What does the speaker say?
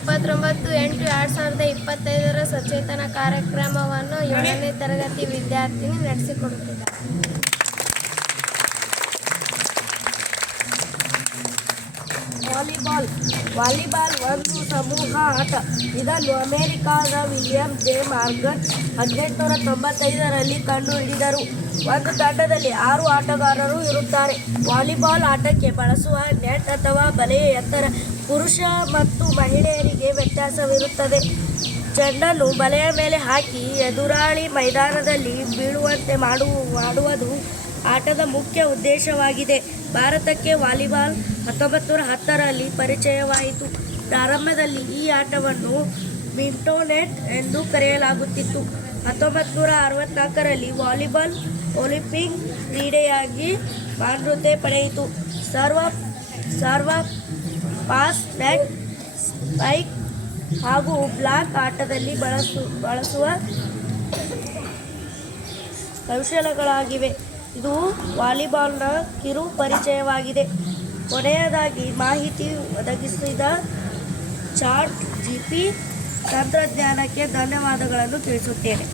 ಇಪ್ಪತ್ತೊಂಬತ್ತು ಎಂಟು ಎರಡು ಸಾವಿರದ ಇಪ್ಪತ್ತೈದರ ಸಚೇತನ ಕಾರ್ಯಕ್ರಮವನ್ನು ಏಳನೇ ತರಗತಿ ವಿದ್ಯಾರ್ಥಿನಿ ನಡೆಸಿಕೊಡುತ್ತಿದ್ದಾರೆ ವಾಲಿಬಾಲ್ ವಾಲಿಬಾಲ್ ಒಂದು ಸಮೂಹ ಆಟ. ಇದನ್ನು ಅಮೆರಿಕಾದ ವಿಲಿಯಂ ಜೆ. ಮಾರ್ಗನ್ ಹದಿನೆಂಟುನೂರ ತೊಂಬತ್ತೈದರಲ್ಲಿ ಕಂಡುಹಿಡಿದರು. ಒಂದು ತಂಡದಲ್ಲಿ ಆರು ಆಟಗಾರರು ಇರುತ್ತಾರೆ. ವಾಲಿಬಾಲ್ ಆಟಕ್ಕೆ ಬಳಸುವ ನೆಟ್ ಅಥವಾ ಬಲೆಯ ಎತ್ತರ ಪುರುಷ ಮತ್ತು ಮಹಿಳೆಯರಿಗೆ ವ್ಯತ್ಯಾಸವಿರುತ್ತದೆ. ಚೆಂಡನ್ನು ಬಲೆಯ ಮೇಲೆ ಹಾಕಿ ಎದುರಾಳಿ ಮೈದಾನದಲ್ಲಿ ಬೀಳುವಂತೆ ಮಾಡುವ, ಮಾಡುವುದು ಆಟದ ಮುಖ್ಯ ಉದ್ದೇಶವಾಗಿದೆ. ಭಾರತಕ್ಕೆ ವಾಲಿಬಾಲ್ ಹತ್ತೊಂಬತ್ತು ನೂರ ಹತ್ತರಲ್ಲಿ ಪರಿಚಯವಾಯಿತು. ಪ್ರಾರಂಭದಲ್ಲಿ ಈ ಆಟವನ್ನು ಮಿಂಟೋನೆಟ್ ಎಂದು ಕರೆಯಲಾಗುತ್ತಿತ್ತು. ಹತ್ತೊಂಬತ್ತು ನೂರ ಅರವತ್ನಾಲ್ಕರಲ್ಲಿ ವಾಲಿಬಾಲ್ ಒಲಿಂಪಿಕ್ ಕ್ರೀಡೆಯಾಗಿ ಮಾನ್ಯತೆ ಪಡೆಯಿತು. Serve serve pass net spike ಹಾಗೂ ಬ್ಲಾಕ್ ಆಟದಲ್ಲಿ ಬಳಸು, ಬಳಸುವ ಕೌಶಲಗಳಾಗಿವೆ. ಇದು ವಾಲಿಬಾಲ್ನ ಕಿರು ಪರಿಚಯವಾಗಿದೆ. ಕೊನೆಯದಾಗಿ ಮಾಹಿತಿ ಒದಗಿಸಿದ ಚಾಟ್ ಜಿ ಪಿ ತಂತ್ರಜ್ಞಾನಕ್ಕೆ ಧನ್ಯವಾದಗಳನ್ನು ತಿಳಿಸುತ್ತೇನೆ.